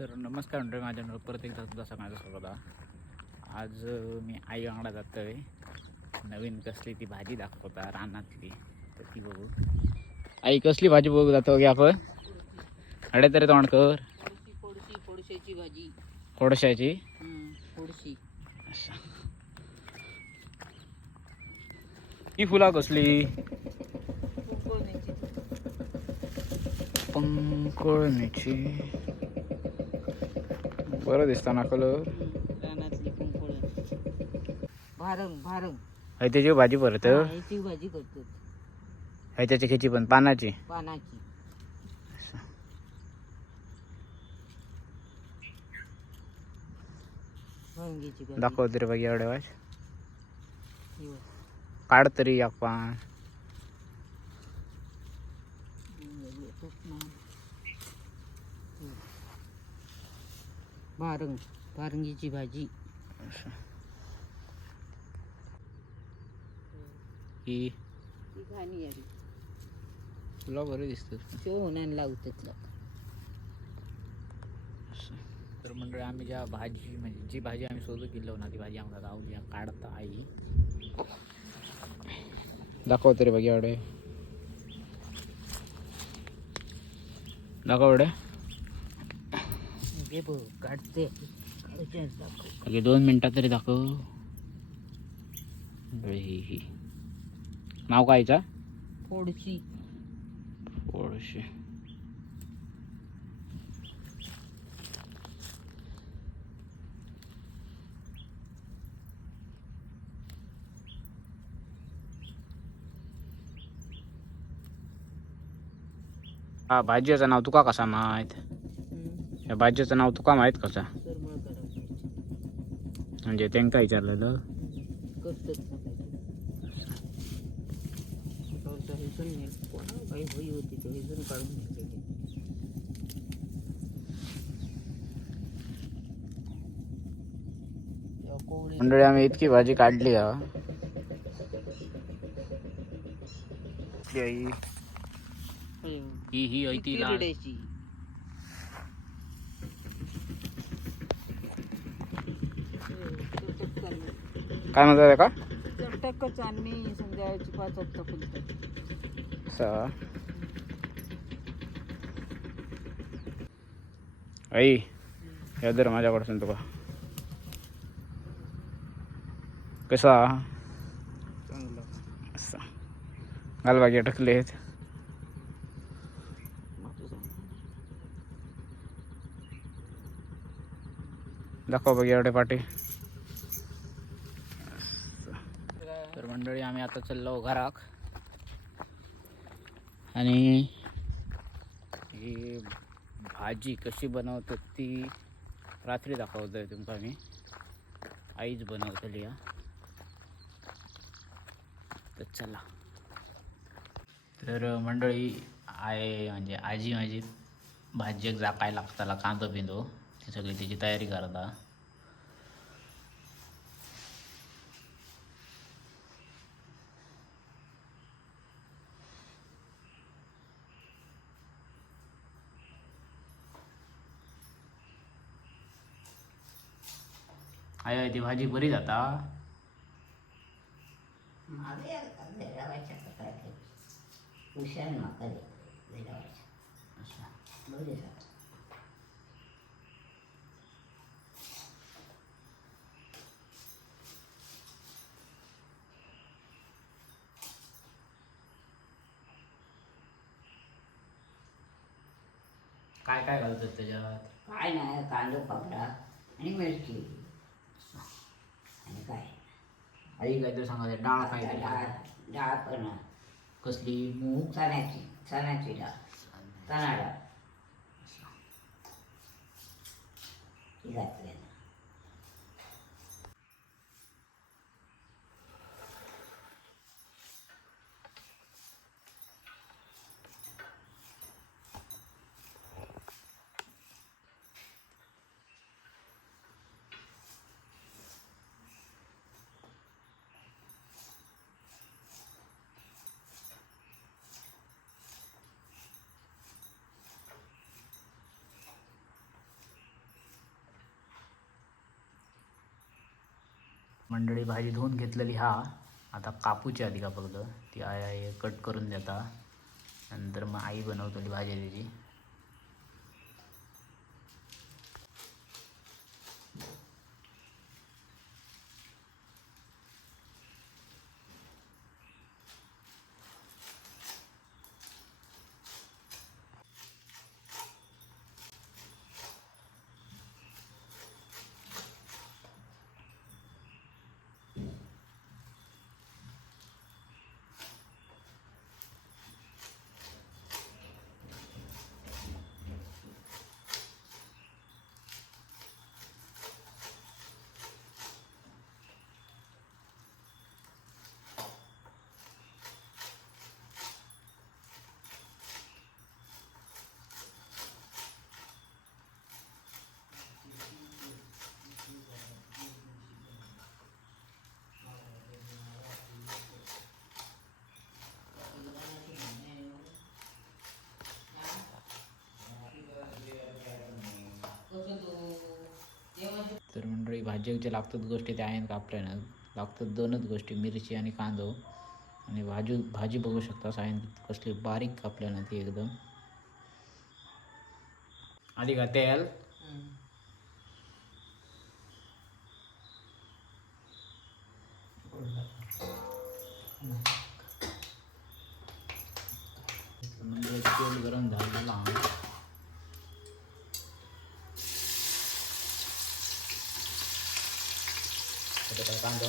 तर नमस्कार मंडळी, माझ्या परत एकदा सुद्धा सगळ्यांचं स्वागत आहे. आज मी आई वांगडा जातोय. नवीन कसली ती भाजी दाखवता रानातली, तर ती बघू. आई कसली भाजी बघू जातो की आपण? अडे तरी तोंड कर. फोडशाची भाजी. फोडशाची फोडशी. अच्छा. ही फुला कसली? पंकळण्याची. बरं दिसताना कलर. रानातली कुंकळ. भारंग भारंग. त्याची भाजी परत ह्याची भाजी करतात. ह्याच्याची खेची पण पानाची. पानाची. वांग्याची भाजी. दाखव तरी बघ एवढ्या वाज. हे बघ. काढ तरी एक पान. भारंग भारंगीची भाजी. ही घाणी आहे. तुला बरं दिसत शेवण्यान लावतात लोक. तर मंडळी, आम्ही ज्या भाजी म्हणजे जी भाजी आम्ही शोधू केलो ना, ती भाजी आम्हाला गावली काढता आई. दाखव तरी बघ एवढे. दाखव एवढे. हे बघ काढते. 2 मिनिटात तरी दाखव. ही नाव कायचा? फोडशी. फोडशी. हा भाजीचं नाव तुका कसा माहित? या भाजीचं नाव तुका माहित कसा? म्हणजे त्यांका विचारलेलं. मंडळी, आम्ही इतकी भाजी काढली हा. ही ऐती लाल. काय म्हणतात का? चटकच आणि संध्याकाळची 5 वाजता फुलतात. आई या दर माझ्याकडसून तुका कसा असा गालबागे टाकलेत. दाखव बघ एवढे पाटे. तर मंडळी, आम्ही आता चाललो घराक. आणि ही भाजी कशी बनवतात ती रात्री दाखवतोय तुमका मी. आईच बनवतली हा. तर चला. तर मंडळी, म्हणजे आजी माझी भाज्येक जाकाय लागताला कांदो बिंदो ती सगळी त्याची तयारी करता. आय ती भाजी बरी जाता. काय काय घालतात त्याच्यात? काय नाही, कांदो खोबरा आणि मिरची आणि काय. आई काहीतरी सांगायचं. डाळ काय? डाळ पण कसली? मूग? चण्याची डाळ. चणा डाळ ही घातली. मंडळी भाजी धुवून घेतलेली हा आता कापूची आधी का फक्त ती आई कट करून देता नंतर मग आई बनवतली भाजी त्याची. तर मंडळी भाज्यांच्या लागतात गोष्टी त्या आहेत का आपल्याला लागतात दोनच गोष्टी मिरची आणि कांदो आणि भाजी बघू शकता सायन कसली बारीक कापल्या ती एकदम. आधी का तेल म्हणजे तेल गरम झालेला कांदा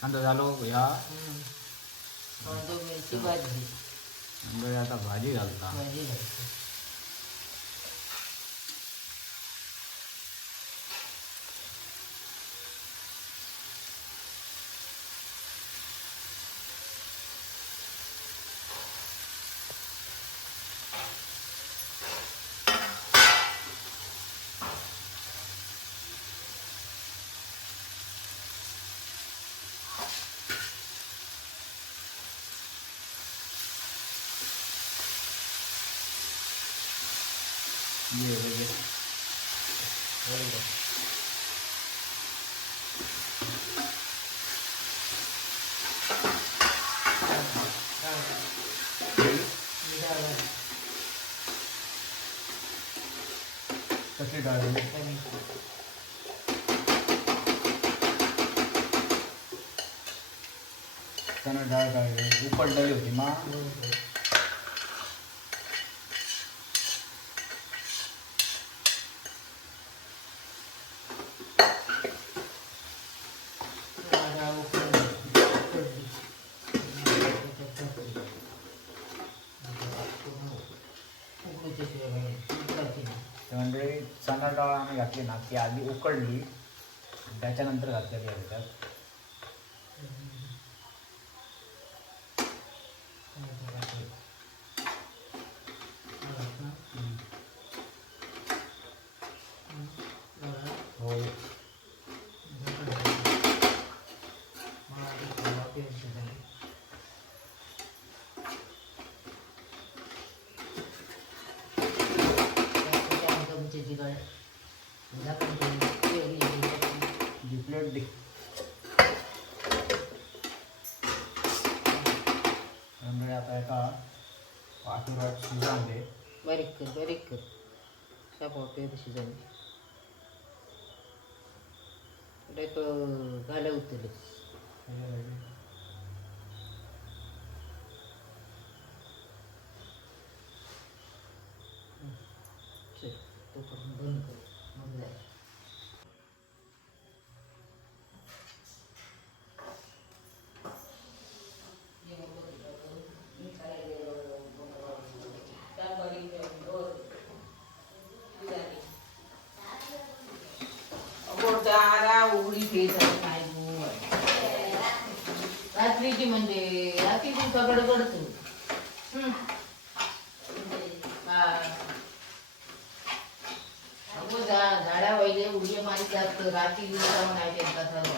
कांदा झालो या मिरची भाजी म्हणजे आता भाजी घालता. ये कसली डाळ त्यानं डाळ काढली उकडलेली होती मा म्हणजे चणा डाळ आम्ही घातली ना ती आधी उकडली त्याच्यानंतर घातलेली आहे त्यात. हो प्लेट दे म्हणजे आता एका पाठीवर शिजवून दे. बारीक कर सापावते शिजवली घाला उतरले. रात्रीची म्हणजे रात्रीची सगळं करतो झाडा वहिले उडी मारी जास्त रात्री जाऊन आहे त्यांचा सर्व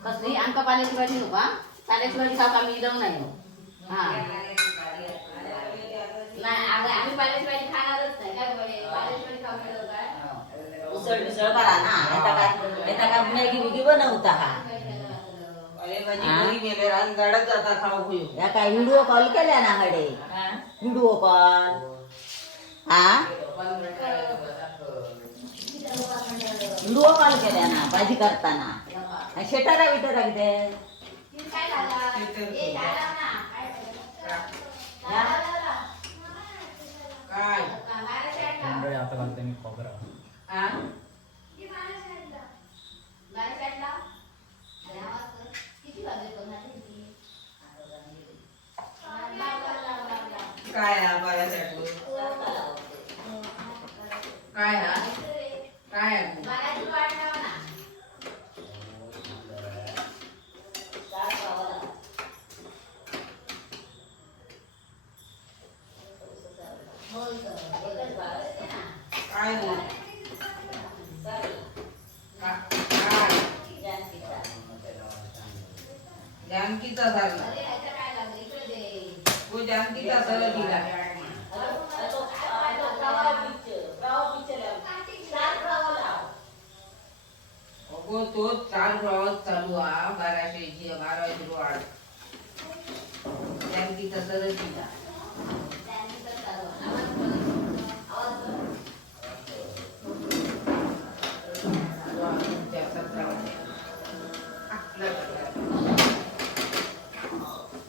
कसली आमका पाण्याची भाजी नको हा पाण्याची भाजी खाऊ आम्ही जाऊ नाही हा नाही आम्ही पाण्याची भाजी खाणारच नाही काय पाण्याची भाजी खाऊ काय उसळ मिसळ करा ना आता काय मॅगी बिगी बनवता हा या काय व्हिडिओ कॉल केल्या ना कडे व्हिडिओ कॉल हा व्हिडिओ कॉल केल्या ना भाजी करताना शेटारा विटारा किती मंडळी आता घालते मी खोबरा काय काय काय जानकीचा झाला तो जानकीचा सर दिला अगो तो 4 प्रवास चालू हा 1200 वाढ जानकीचा सर दिला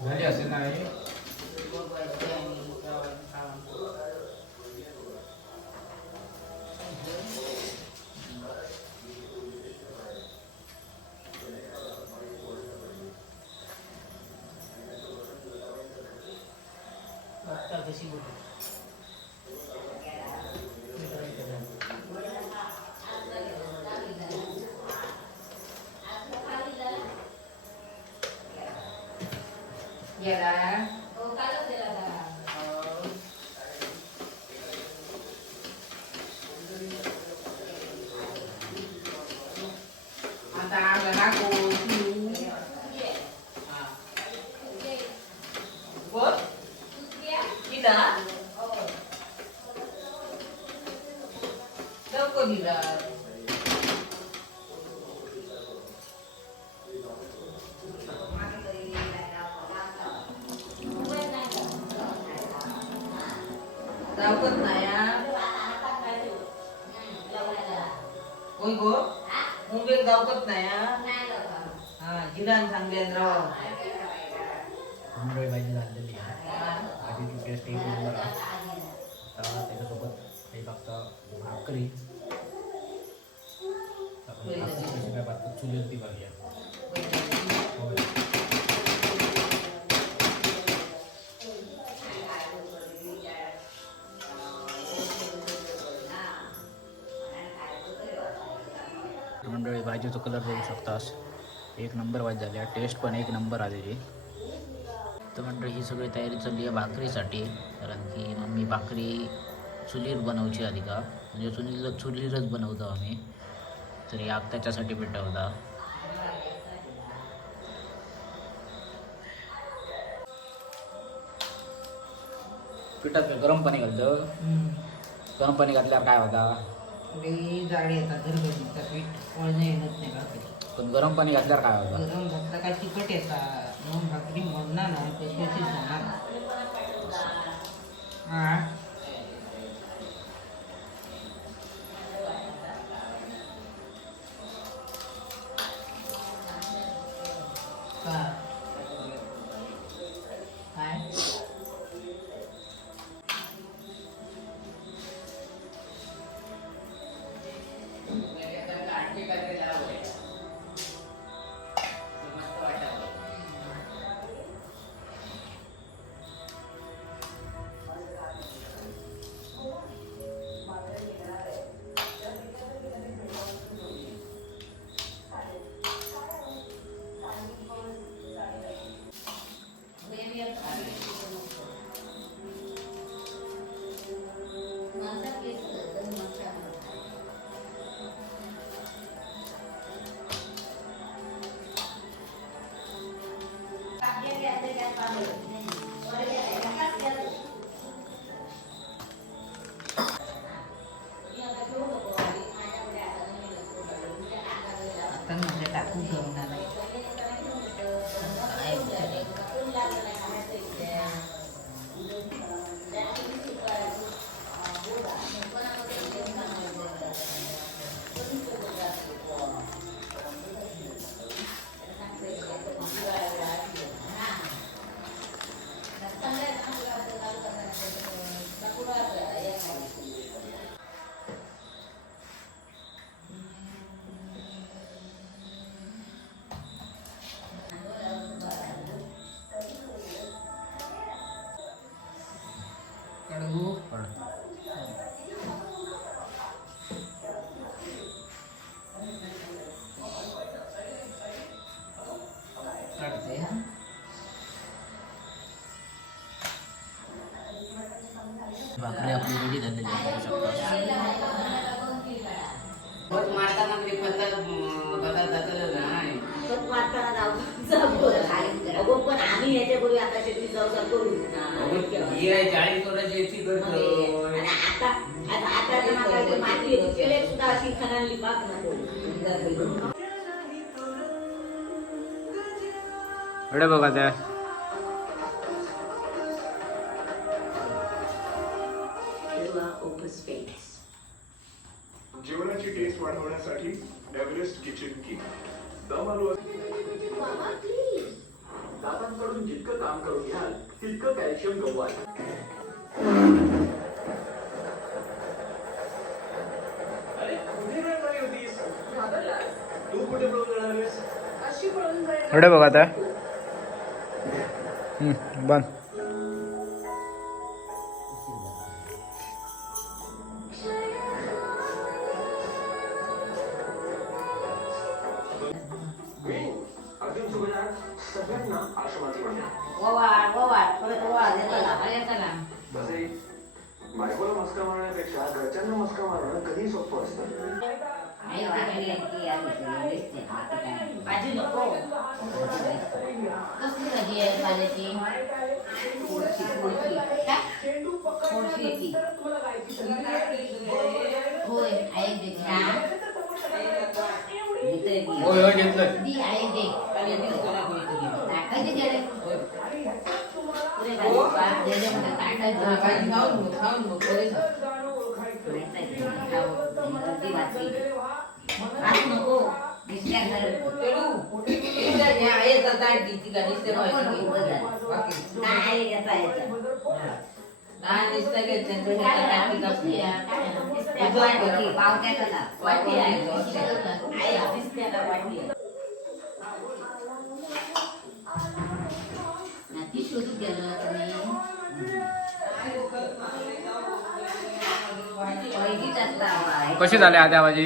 झाली असेल नाही कशी बोलतो गेला आता आगला को बोल किदा लवकर दिला दावत नाही होय गो मुंबईत दावत नाही हा जिरान सांगल्यान राव मंडळी भाजी झालेली आहे भाजीची टेस्ट एक नंबर आहे आता त्याच्यासोबत काही फक्त भाकरी आपण भाकरी कशी काय बात चुलीवरती करूया होय. मंडळी भाजीचा कलर बघू शकतास एक नंबर भाजी झाली आहे टेस्ट पण एक नंबर आलेली तर मंडळी ही सगळी तयारी चालली आहे भाकरीसाठी कारण की मम्मी भाकरी चुलीर बनवची आधी का म्हणजे चुलीरच बनवतो आम्ही तरी आग त्याच्यासाठी पेटवता पिठात काय गरम पाणी घालतं गरम पाणी घातल्यावर काय होता लई जाडी येतात घरगुतीचा पीठ वळणं येत नाही भाकरी पण गरम पाणी घातल्यावर काय होता गरम घातला का तिखट येतात मग भाकरी मोडणार ना कशाची होणार हा आता म्हणजे टाकून घेऊन आला. काय विचार? कडू काढते हा. भाकरी आपली रेडी झालेली आहे, बघू शकता. खत मारताना ते खतात जातलं नाही. खत मारताना जाऊ पण आम्ही याच्यापूर्वी आता शेती जाऊ करू ही आहे 40 वर्षाची येते करतो. आणि आता माती केले सुद्धा अशी खणाली बाग नको. एवढं बघा त्या जेवणाची टेस्ट वाढवण्यासाठी एव्हरेस्ट किचन किंग दम आलू दातांकडून जितकं काम करून घ्याल तितकं कॅल्शियम गमवाल. अरे कुठे वेळ झाली होतीस? तू कुठे पळून जाणारेस? अशी पळून जाईल. एवढं बघा त्या बंद. अर्जुन सुभेदार सगळ्यांना आश्रमात ववाड परत ववाड येताला. तसे बायकोला मस्का मारण्यापेक्षा घरच्यांना मस्का मारणं कधी सोपं असतं. भाजी नको. कसली भाजी आहे पाल्याची? होय आई दे घेतलं. दी आई दे टाकायचे गेले पुरे खाऊन नको. ती शोधून गेलं तुम्ही कशी झाली आता भाजी?